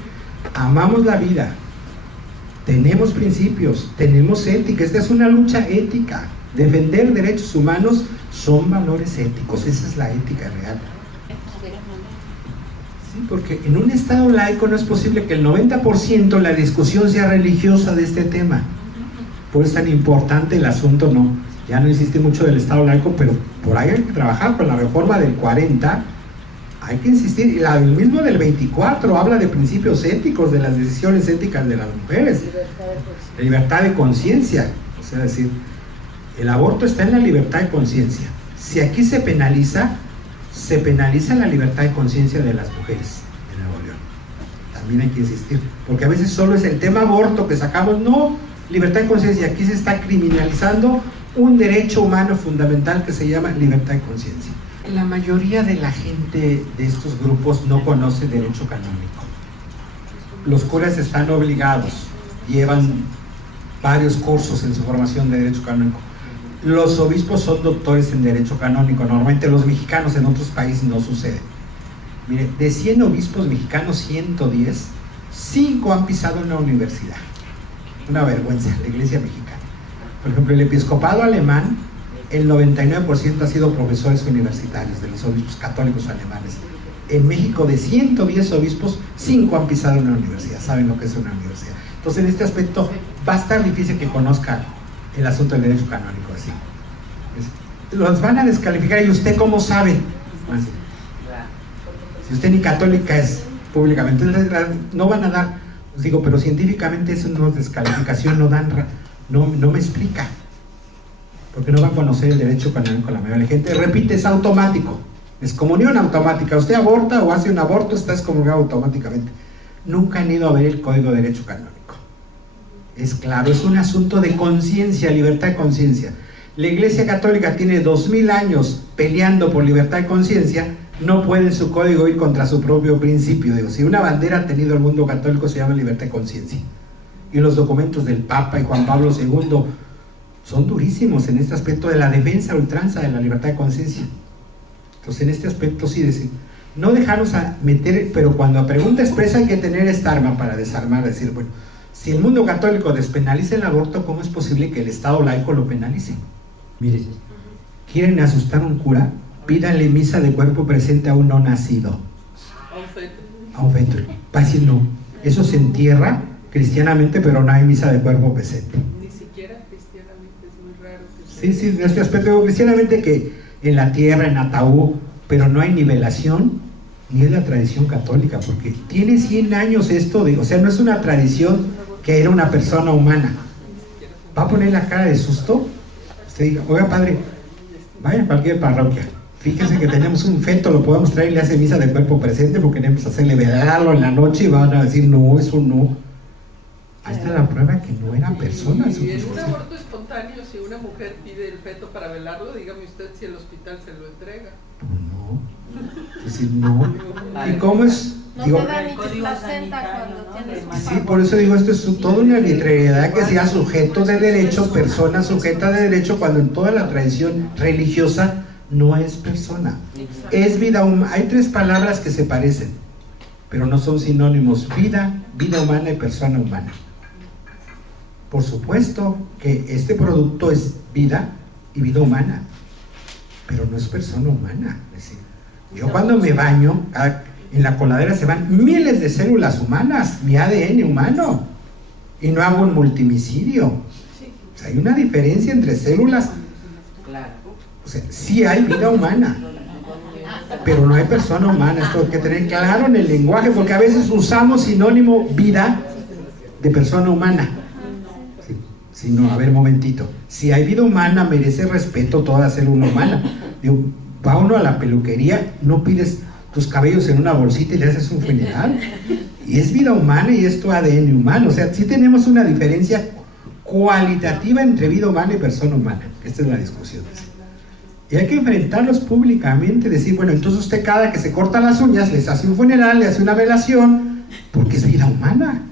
amamos la vida, tenemos principios, tenemos ética. Esta es una lucha ética. Defender derechos humanos son valores éticos, esa es la ética real. Sí, porque en un estado laico no es posible que el 90% la discusión sea religiosa de este tema. Por eso es tan importante el asunto. No, ya no existe mucho del estado laico, pero por ahí hay que trabajar. Con la reforma del 40 hay que insistir, y el mismo del 24 habla de principios éticos, de las decisiones éticas de las mujeres, de libertad de conciencia. O sea, decir, el aborto está en la libertad de conciencia. Si aquí se penaliza la libertad de conciencia de las mujeres en Nuevo León. También hay que insistir, porque a veces solo es el tema aborto que sacamos. No, libertad de conciencia, aquí se está criminalizando un derecho humano fundamental que se llama libertad de conciencia. La mayoría de la gente de estos grupos no conoce derecho canónico. Los curas están obligados, llevan varios cursos en su formación de derecho canónico. Los obispos son doctores en derecho canónico. Normalmente los mexicanos, en otros países no sucede. Mire, de 100 obispos mexicanos, 110, 5 han pisado una universidad. Una vergüenza, la iglesia mexicana. Por ejemplo, el episcopado alemán el 99% ha sido profesores universitarios de los obispos católicos alemanes. En México, de 110 obispos, 5 han pisado una universidad, saben lo que es una universidad. Entonces, en este aspecto, va a estar difícil que conozca el asunto del derecho canónico así. Los van a descalificar, ¿y usted cómo sabe? Así. Si usted ni católica es públicamente, no van a dar, os digo, pero científicamente eso no es descalificación, no me explica, porque no va a conocer el derecho canónico la mayoría de la gente. Repite, es automático, es comunión automática. Usted aborta o hace un aborto, está excomulgado automáticamente. Nunca han ido a ver el Código de Derecho Canónico. Es claro, es un asunto de conciencia, libertad de conciencia. La Iglesia Católica tiene 2000 años peleando por libertad de conciencia, no puede en su código ir contra su propio principio. Digo, si una bandera ha tenido el mundo católico, se llama libertad de conciencia. Y los documentos del Papa y Juan Pablo II son durísimos en este aspecto de la defensa a ultranza de la libertad de conciencia. Entonces, en este aspecto sí decir, no dejarnos a meter, pero cuando a pregunta expresa hay que tener esta arma para desarmar, decir, bueno, si el mundo católico despenaliza el aborto, ¿cómo es posible que el Estado laico lo penalice? Mire, ¿quieren asustar a un cura? Pídanle misa de cuerpo presente a un no nacido. A un feto. Va a decir no. Eso se entierra cristianamente, pero no hay misa de cuerpo presente. Ni siquiera cristianamente, es muy raro. Sí, en este aspecto, cristianamente que en la tierra, en ataúd, pero no hay nivelación, ni es la tradición católica, porque tiene 100 años esto, o sea, no es una tradición que era una persona humana. Va a poner la cara de susto. Usted diga, oiga padre, vaya a cualquier parroquia, fíjese que tenemos un feto, lo podemos traer y le hace misa de cuerpo presente porque queremos hacerle velarlo en la noche, y van a decir, no, eso no. Ahí está la prueba que no era persona. Y en un aborto espontáneo, si una mujer pide el feto para velarlo, dígame usted si el hospital se lo entrega. No, es decir, no. ¿Y cómo es? No digo, te da ni tu placenta cuando tienes un sí, por eso digo, esto es toda una arbitrariedad que sea sujeto de derecho, persona sujeta de derecho, cuando en toda la tradición religiosa no es persona. Es vida humana. Hay 3 palabras que se parecen, pero no son sinónimos: vida, vida humana y persona humana. Por supuesto que este producto es vida y vida humana, pero no es persona humana. Es decir, yo cuando me baño, en la coladera se van miles de células humanas, mi ADN humano, y no hago un multimicidio. O sea, hay una diferencia entre células. O sea, sí hay vida humana, pero no hay persona humana. Esto hay que tener claro en el lenguaje, porque a veces usamos sinónimo vida de persona humana. Si no, a ver, un momentito. Si hay vida humana, merece respeto toda célula humana. Digo, va uno a la peluquería, no pides tus cabellos en una bolsita y le haces un funeral. Y es vida humana y es tu ADN humano. O sea, sí tenemos una diferencia cualitativa entre vida humana y persona humana. Esta es la discusión. Y hay que enfrentarlos públicamente, decir, bueno, entonces usted cada que se corta las uñas les hace un funeral, le hace una velación, porque es vida humana.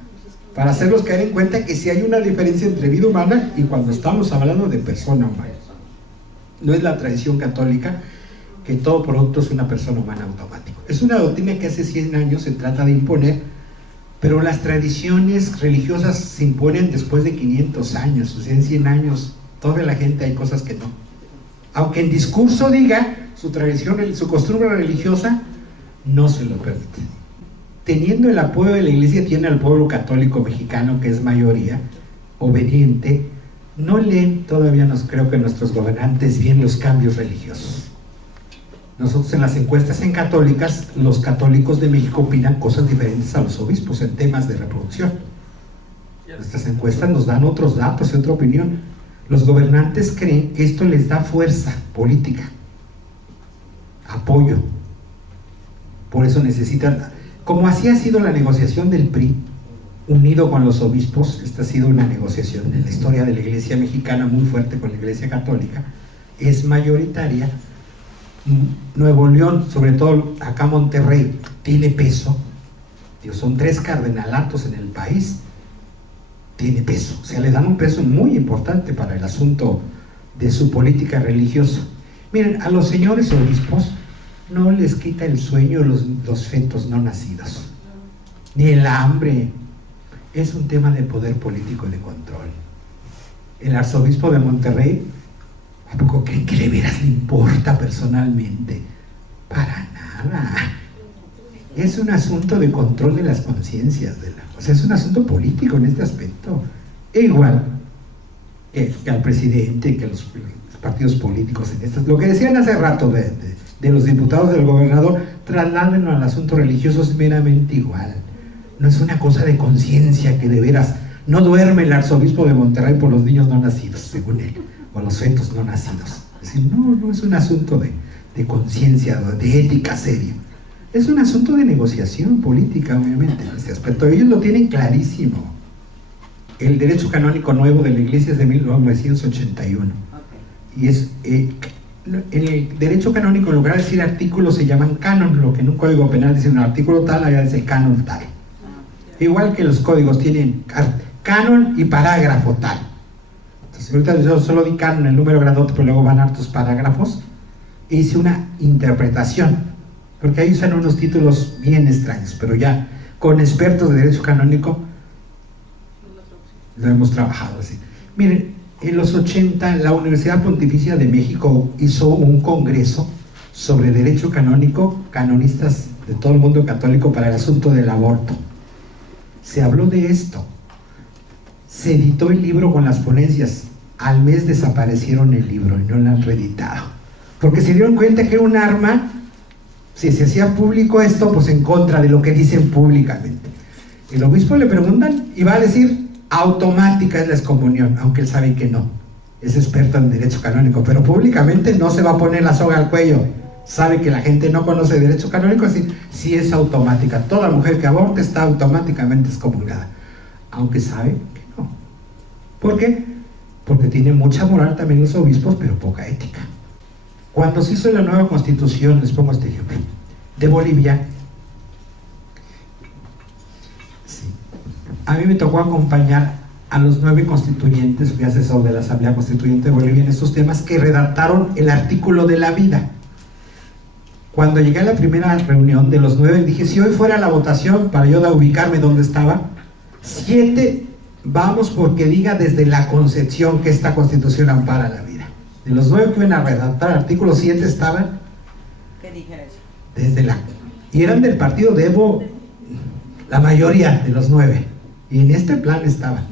Para hacerlos caer en cuenta que sí hay una diferencia entre vida humana y cuando estamos hablando de persona humana. No es la tradición católica que todo producto es una persona humana automático. Es una doctrina que hace 100 años se trata de imponer, pero las tradiciones religiosas se imponen después de 500 años, o sea, en 100 años, toda la gente hay cosas que no. Aunque en discurso diga su tradición, su costumbre religiosa, no se lo permite. Teniendo el apoyo de la Iglesia, tiene al pueblo católico mexicano, que es mayoría, obediente, no leen todavía, creo que nuestros gobernantes, bien los cambios religiosos. Nosotros en las encuestas en católicas, los católicos de México opinan cosas diferentes a los obispos en temas de reproducción. Nuestras encuestas nos dan otros datos y otra opinión. Los gobernantes creen que esto les da fuerza política, apoyo. Por eso necesitan, como así ha sido la negociación del PRI, unido con los obispos. Esta ha sido una negociación en la historia de la Iglesia mexicana muy fuerte con la Iglesia católica, es mayoritaria. Nuevo León, sobre todo acá Monterrey, tiene peso. Dios, son 3 cardenalatos en el país, tiene peso, o sea, le dan un peso muy importante para el asunto de su política religiosa. Miren, a los señores obispos no les quita el sueño los fetos no nacidos, ni el hambre. Es un tema de poder político y de control. El arzobispo de Monterrey, ¿A poco creen que de veras le importa personalmente? Para nada. Es un asunto de control de las conciencias, o sea, es un asunto político en este aspecto. E igual que al presidente, que a los partidos políticos en estas. Lo que decían hace rato de los diputados del gobernador, trasládenlo al asunto religioso, es meramente igual. No es una cosa de conciencia que de veras no duerme el arzobispo de Monterrey por los niños no nacidos, según él, o los fetos no nacidos. Es decir, no es un asunto de conciencia, de ética seria. Es un asunto de negociación política, obviamente, en este aspecto. Ellos lo tienen clarísimo. El derecho canónico nuevo de la Iglesia es de 1981. Y es en el derecho canónico, en lugar de decir artículos, se llaman canon. Lo que en un código penal dice un artículo tal, allá dice canon tal. Igual que los códigos tienen canon y parágrafo tal. Entonces, ahorita yo solo di canon, el número grandote, pero luego van hartos parágrafos. E hice una interpretación, porque ahí usan unos títulos bien extraños, pero ya con expertos de derecho canónico lo hemos trabajado así. Miren, en los 80 la Universidad Pontificia de México hizo un congreso sobre derecho canónico, canonistas de todo el mundo católico, para el asunto del aborto. Se habló de esto, se editó el libro con las ponencias. Al mes desaparecieron el libro y no lo han reeditado, porque se dieron cuenta que era un arma. Si se hacía público esto, pues en contra de lo que dicen públicamente. El obispo le preguntan y va a decir automática es la excomunión, aunque él sabe que no, es experto en derecho canónico, pero públicamente no se va a poner la soga al cuello. Sabe que la gente no conoce derecho canónico, así sí es automática. Toda mujer que aborte está automáticamente excomulgada, aunque sabe que no. ¿Por qué? Porque tiene mucha moral también los obispos, pero poca ética. Cuando se hizo la nueva constitución, les pongo este ejemplo, de Bolivia, sí, a mí me tocó acompañar a los 9 constituyentes, fui asesor de la Asamblea Constituyente de Bolivia en estos temas, que redactaron el artículo de la vida. Cuando llegué a la primera reunión de los 9, dije, si hoy fuera la votación, para yo ubicarme donde estaba, 7 vamos porque diga desde la concepción que esta constitución ampara la vida. De los 9 que iban a redactar el artículo, 7 estaban ¿qué dijera eso? Desde y eran del partido de Evo, la mayoría de los 9, y en este plan estaban.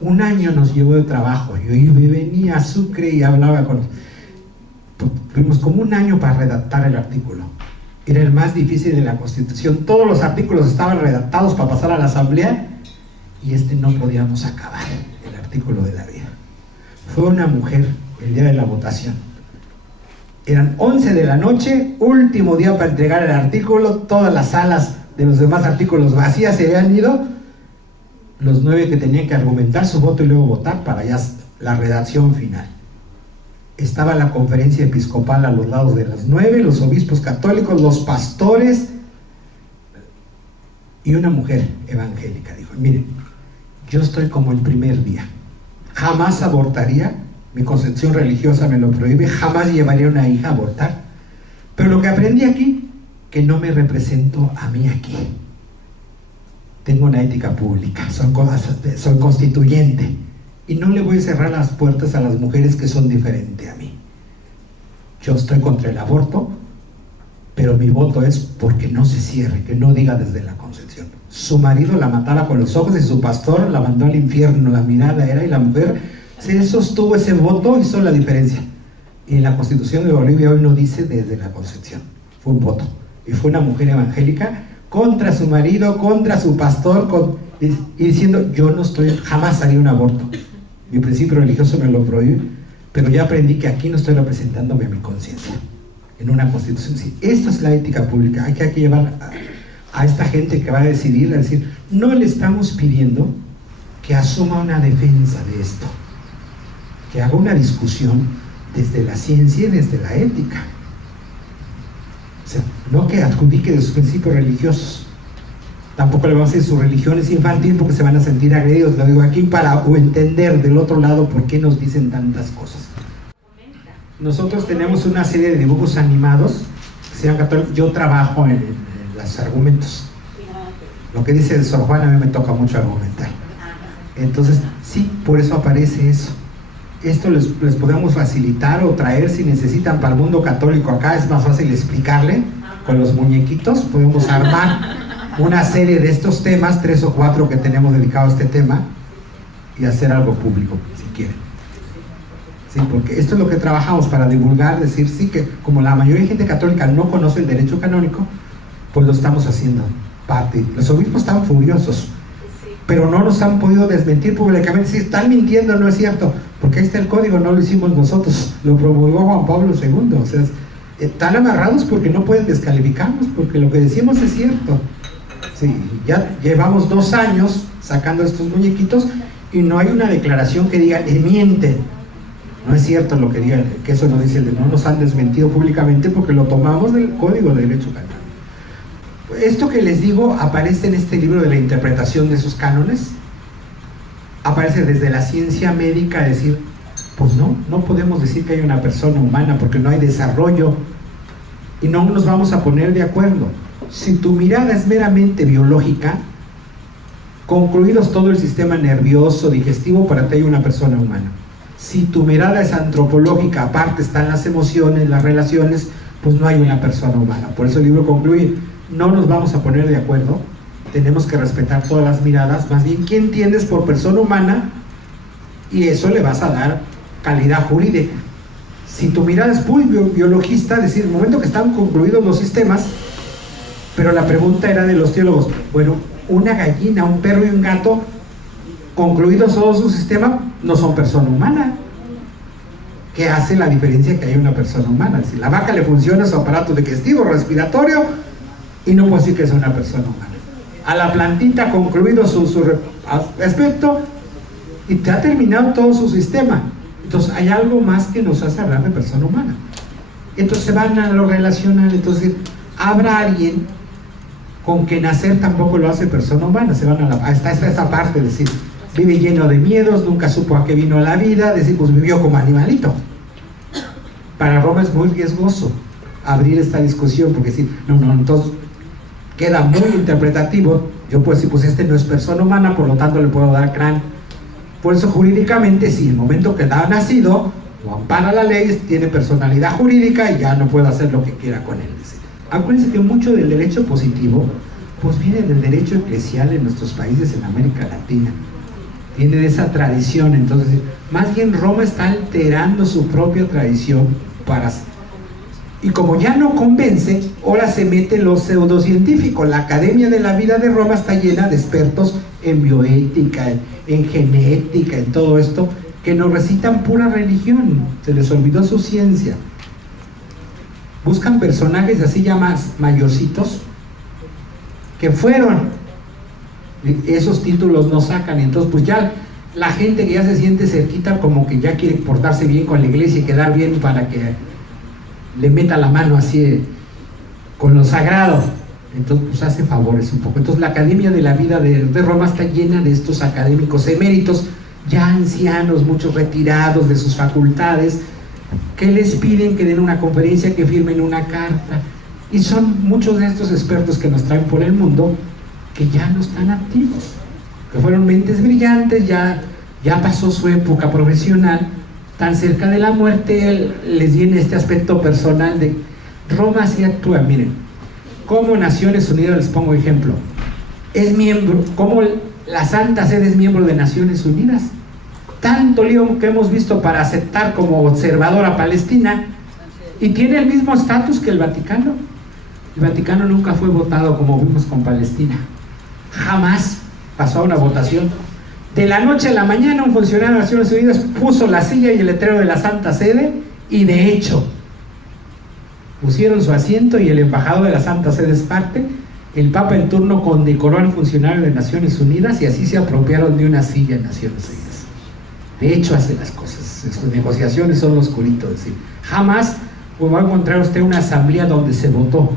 Un año nos llevó de trabajo. Yo venía a Sucre y hablaba tuvimos como un año para redactar el artículo. Era el más difícil de la Constitución. Todos los artículos estaban redactados para pasar a la Asamblea y no podíamos acabar, el artículo de la vida. Fue una mujer el día de la votación. Eran 11 de la noche, último día para entregar el artículo, todas las salas de los demás artículos vacías se habían ido, los 9 que tenían que argumentar su voto y luego votar para ya la redacción final. Estaba la conferencia episcopal a los lados de las 9, los obispos católicos, los pastores y una mujer evangélica. Dijo, miren, yo estoy como el primer día, jamás abortaría, mi concepción religiosa me lo prohíbe, jamás llevaría a una hija a abortar, pero lo que aprendí aquí, que no me represento a mí aquí, tengo una ética pública, soy constituyente y no le voy a cerrar las puertas a las mujeres que son diferentes a mí. Yo estoy contra el aborto, pero mi voto es porque no se cierre, que no diga desde la concepción. Su marido la mataba con los ojos y su pastor la mandó al infierno, la mirada era, y la mujer se sostuvo ese voto, hizo la diferencia. Y en la Constitución de Bolivia hoy no dice desde la concepción, fue un voto. Y fue una mujer evangélica contra su marido, contra su pastor, y diciendo, yo no estoy, jamás haría un aborto. Mi principio religioso me lo prohíbe, pero ya aprendí que aquí no estoy representándome a mi conciencia. En una constitución, sí, esto es la ética pública. Hay que llevar a esta gente que va a decidir, a decir, no le estamos pidiendo que asuma una defensa de esto, que haga una discusión desde la ciencia y desde la ética. O sea, no que adjudique de sus principios religiosos. Tampoco le vamos a decir su religión es infantil porque se van a sentir agredidos. Lo digo aquí para entender del otro lado por qué nos dicen tantas cosas. Nosotros tenemos una serie de dibujos animados que se llaman católicos. Yo trabajo en los argumentos. Lo que dice Sor Juana a mí me toca mucho argumentar. Entonces, sí, por eso aparece eso. esto les podemos facilitar o traer si necesitan para el mundo católico. Acá es más fácil explicarle con los muñequitos. Podemos armar una serie de estos temas, 3 o 4 que tenemos dedicados a este tema, y hacer algo público, si quieren. Sí, porque esto es lo que trabajamos para divulgar, decir, sí, que como la mayoría de gente católica no conoce el derecho canónico, pues lo estamos haciendo parte. Los obispos están furiosos, pero no nos han podido desmentir públicamente. Si están mintiendo, no es cierto, porque ahí está el código, no lo hicimos nosotros, lo promulgó Juan Pablo II. O sea, están amarrados porque no pueden descalificarnos, porque lo que decimos es cierto. Sí, ya llevamos 2 años sacando estos muñequitos y no hay una declaración que diga, miente. No es cierto lo que digan, que eso no dice, no nos han desmentido públicamente porque lo tomamos del Código de Derecho Canónico. Esto que les digo aparece en este libro de la interpretación de esos cánones, aparece desde la ciencia médica, decir, pues no podemos decir que hay una persona humana porque no hay desarrollo y no nos vamos a poner de acuerdo. Si tu mirada es meramente biológica, concluidos todo el sistema nervioso, digestivo, para ti hay una persona humana. Si tu mirada es antropológica, aparte están las emociones, las relaciones, pues no hay una persona humana. Por eso el libro concluye, no nos vamos a poner de acuerdo, tenemos que respetar todas las miradas, más bien ¿qué entiendes por persona humana? Y eso le vas a dar calidad jurídica. Si tu mirada es muy biologista, es decir, el momento que están concluidos los sistemas, pero la pregunta era de los teólogos, bueno, una gallina, un perro y un gato, concluidos todo su sistema, no son persona humana. ¿Qué hace la diferencia que hay una persona humana? Si la vaca le funciona su aparato digestivo, respiratorio, y no puedo decir que es una persona humana. A la plantita concluido su aspecto y te ha terminado todo su sistema. Entonces hay algo más que nos hace hablar de persona humana. Entonces se van a lo relacional. Entonces habrá alguien con que nacer tampoco lo hace persona humana. Se van hasta esa parte, es decir, vive lleno de miedos, nunca supo a qué vino la vida, decir, pues vivió como animalito. Para Roma es muy riesgoso abrir esta discusión, porque decir, no, entonces queda muy interpretativo. Yo puedo decir, pues este no es persona humana, por lo tanto le puedo dar crán. Por eso jurídicamente, si el momento que ha nacido, lo ampara la ley, tiene personalidad jurídica y ya no puedo hacer lo que quiera con él. Acuérdense que mucho del derecho positivo, pues viene del derecho eclesial en nuestros países en América Latina. Viene de esa tradición. Entonces, más bien Roma está alterando su propia tradición para... Y como ya no convence, ahora se mete lo pseudocientífico. La Academia de la Vida de Roma está llena de expertos en bioética, en genética, en todo esto, que nos recitan pura religión. Se les olvidó su ciencia. Buscan personajes así ya más mayorcitos, que fueron, esos títulos no sacan. Entonces pues ya la gente que ya se siente cerquita, como que ya quiere portarse bien con la iglesia y quedar bien para que le meta la mano así con lo sagrado. Entonces pues hace favores un poco. Entonces la Academia de la Vida de Roma está llena de estos académicos eméritos, ya ancianos, muchos retirados de sus facultades, que les piden que den una conferencia, que firmen una carta. Y son muchos de estos expertos que nos traen por el mundo que ya no están activos, que fueron mentes brillantes, ya pasó su época profesional, tan cerca de la muerte, les viene este aspecto personal de Roma. Así actúa. Miren, como Naciones Unidas, les pongo ejemplo, es miembro, como la Santa Sede es miembro de Naciones Unidas. Tanto lío que hemos visto para aceptar como observador a Palestina, y tiene el mismo estatus que el Vaticano. El Vaticano nunca fue votado como vimos con Palestina, jamás pasó a una votación. De la noche a la mañana un funcionario de Naciones Unidas puso la silla y el letrero de la Santa Sede, y de hecho pusieron su asiento y el embajador de la Santa Sede es parte. El Papa en turno condecoró al funcionario de Naciones Unidas y así se apropiaron de una silla en Naciones Unidas. De hecho hace las cosas, sus negociaciones son lo oscurito. Es decir, jamás va a encontrar usted una asamblea donde se votó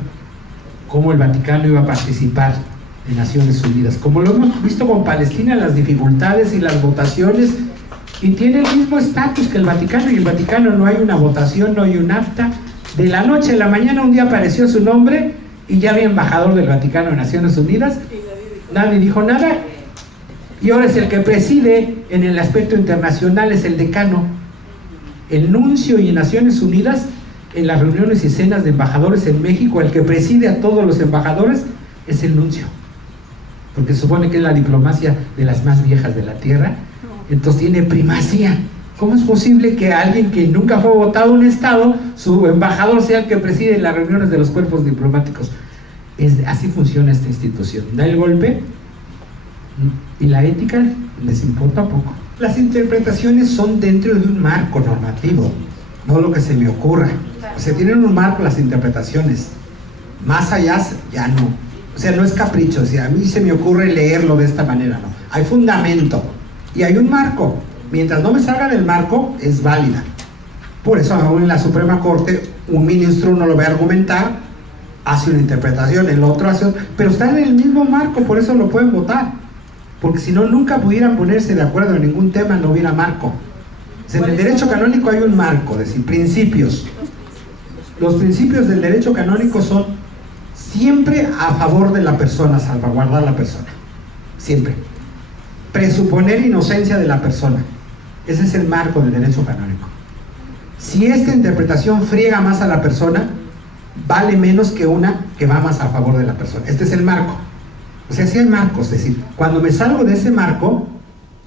cómo el Vaticano iba a participar en Naciones Unidas, como lo hemos visto con Palestina, las dificultades y las votaciones, y tiene el mismo estatus que el Vaticano. Y el Vaticano no hay una votación, no hay un acta. De la noche a la mañana un día apareció su nombre y ya había embajador del Vaticano en Naciones Unidas, nadie dijo nada. Y ahora es el que preside en el aspecto internacional, es el decano. El nuncio y Naciones Unidas, en las reuniones y cenas de embajadores en México, el que preside a todos los embajadores es el nuncio, porque se supone que es la diplomacia de las más viejas de la tierra, entonces tiene primacía. ¿Cómo es posible que alguien que nunca fue votado en un estado, su embajador sea el que preside las reuniones de los cuerpos diplomáticos? Así funciona esta institución. Da el golpe y la ética les importa poco. Las interpretaciones son dentro de un marco normativo, no lo que se me ocurra. O sea, tienen un marco las interpretaciones. Más allá ya no. O sea, no es capricho. O sea, a mí se me ocurre leerlo de esta manera, no. Hay fundamento y hay un marco. Mientras no me salga del marco, es válida. Por eso aún en la Suprema Corte, un ministro no lo va a argumentar, hace una interpretación, el otro hace otra, pero están en el mismo marco, por eso lo pueden votar. Porque si no, nunca pudieran ponerse de acuerdo en ningún tema, no hubiera marco. O sea, en el derecho canónico hay un marco, es decir, principios. Los principios del derecho canónico son siempre a favor de la persona, salvaguardar a la persona. Siempre. Presuponer inocencia de la persona. Ese es el marco del derecho canónico. Si esta interpretación friega más a la persona, vale menos que una que va más a favor de la persona. Este es el marco. O sea, si hay marcos, es decir, cuando me salgo de ese marco,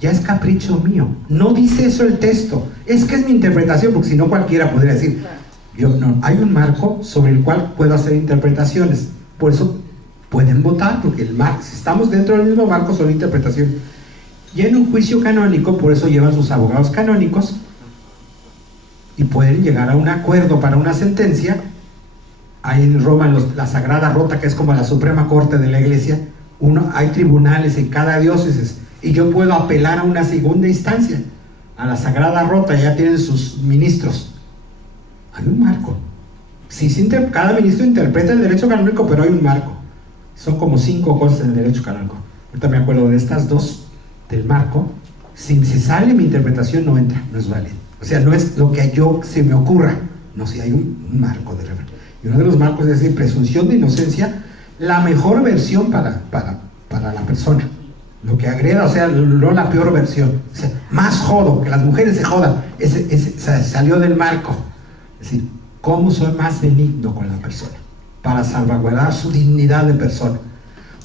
ya es capricho mío. No dice eso el texto. Es que es mi interpretación, porque si no cualquiera podría decir, yo no, hay un marco sobre el cual puedo hacer interpretaciones. Por eso pueden votar, porque el marco, si estamos dentro del mismo marco, son interpretaciones. Y en un juicio canónico, por eso llevan sus abogados canónicos y pueden llegar a un acuerdo para una sentencia. Hay en Roma la Sagrada Rota, que es como la Suprema Corte de la Iglesia. Hay tribunales en cada diócesis y yo puedo apelar a una segunda instancia, a la Sagrada Rota, ya tienen sus ministros. Hay un marco. Cada ministro interpreta el derecho canónico, pero hay un marco. Son como 5 cosas en el derecho canónico. Ahorita me acuerdo de estas 2 del marco. Si se sale mi interpretación, no entra, no es válido. O sea, no es lo que se me ocurra, no, si hay un marco de referencia. Y uno de los marcos es decir, presunción de inocencia, la mejor versión para la persona. Lo que agreda, o sea, no la peor versión. O sea, más jodo, que las mujeres se jodan. Ese salió del marco. Es decir, ¿cómo soy más benigno con la persona? Para salvaguardar su dignidad de persona.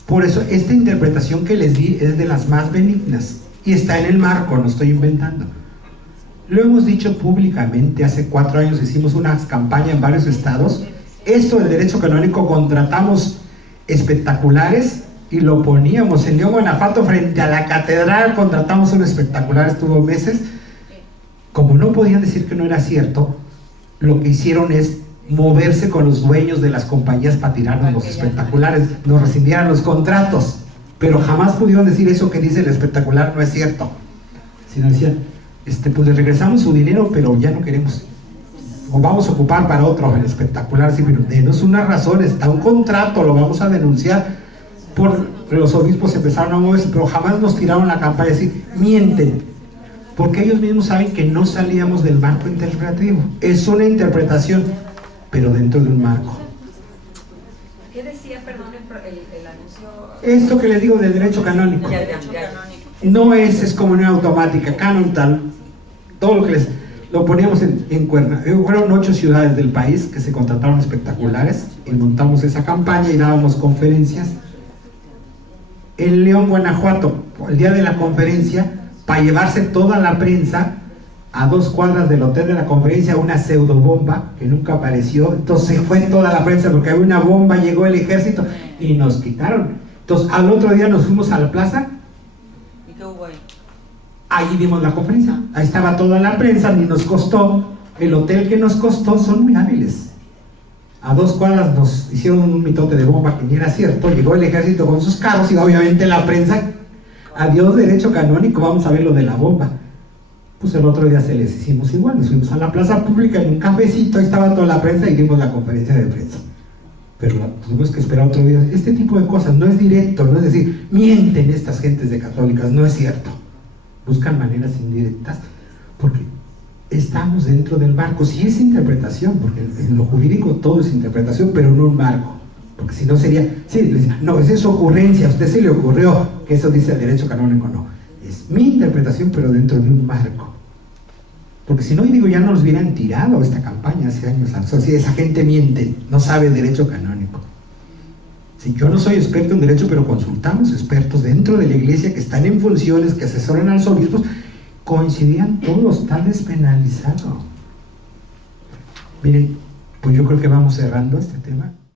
Por eso, esta interpretación que les di es de las más benignas. Y está en el marco, no estoy inventando. Lo hemos dicho públicamente, hace 4 años hicimos una campaña en varios estados. Esto del derecho canónico, contratamos espectaculares y lo poníamos en León, Guanajuato, frente a la catedral. Contratamos un espectacular, estuvo meses. Como no podían decir que no era cierto, lo que hicieron es moverse con los dueños de las compañías para tirarnos los espectaculares, nos rescindieran los contratos, pero jamás pudieron decir eso que dice el espectacular no es cierto, sino decían, pues le regresamos su dinero, pero ya no queremos, o vamos a ocupar para otro el espectacular. Sí, pero denos una razón, está un contrato, lo vamos a denunciar. Los obispos empezaron a moverse, pero jamás nos tiraron la campaña y decir, mienten, porque ellos mismos saben que no salíamos del marco interpretativo. Es una interpretación, pero dentro de un marco. ¿Qué decía, perdón, el anuncio? Esto que les digo del derecho canónico. No es excomunión automática, canon tal. Todo lo que lo poníamos en cuerna. Fueron 8 ciudades del país que se contrataron espectaculares y montamos esa campaña y dábamos conferencias. En León, Guanajuato, el día de la conferencia, para llevarse toda la prensa a 2 cuadras del hotel de la conferencia, una pseudobomba que nunca apareció. Entonces fue toda la prensa porque había una bomba, llegó el ejército y nos quitaron. Entonces al otro día nos fuimos a la plaza. ¿Y qué hubo ahí? Ahí dimos la conferencia, ahí estaba toda la prensa, ni nos costó. El hotel que nos costó, son muy hábiles. A 2 cuadras nos hicieron un mitote de bomba que ni era cierto. Llegó el ejército con sus carros y obviamente la prensa, adiós derecho canónico, vamos a ver lo de la bomba. Pues el otro día se les hicimos igual, nos fuimos a la plaza pública en un cafecito, ahí estaba toda la prensa y dimos la conferencia de prensa. Pero tuvimos que esperar otro día. Este tipo de cosas no es directo, no es decir, mienten estas gentes de católicas, no es cierto. Buscan maneras indirectas porque estamos dentro del marco. Sí es interpretación, porque en lo jurídico todo es interpretación, pero no un marco, porque si no sería, sí, no, es su ocurrencia, a usted se le ocurrió que eso dice el derecho canónico. No, es mi interpretación, pero dentro de un marco. Porque si no, digo, ya nos hubieran tirado esta campaña hace años. O sea, esa gente miente, no sabe derecho canónico. Si yo no soy experto en derecho, pero consultamos expertos dentro de la iglesia que están en funciones, que asesoran a los obispos, coincidían todos, está despenalizado. Miren, pues yo creo que vamos cerrando este tema.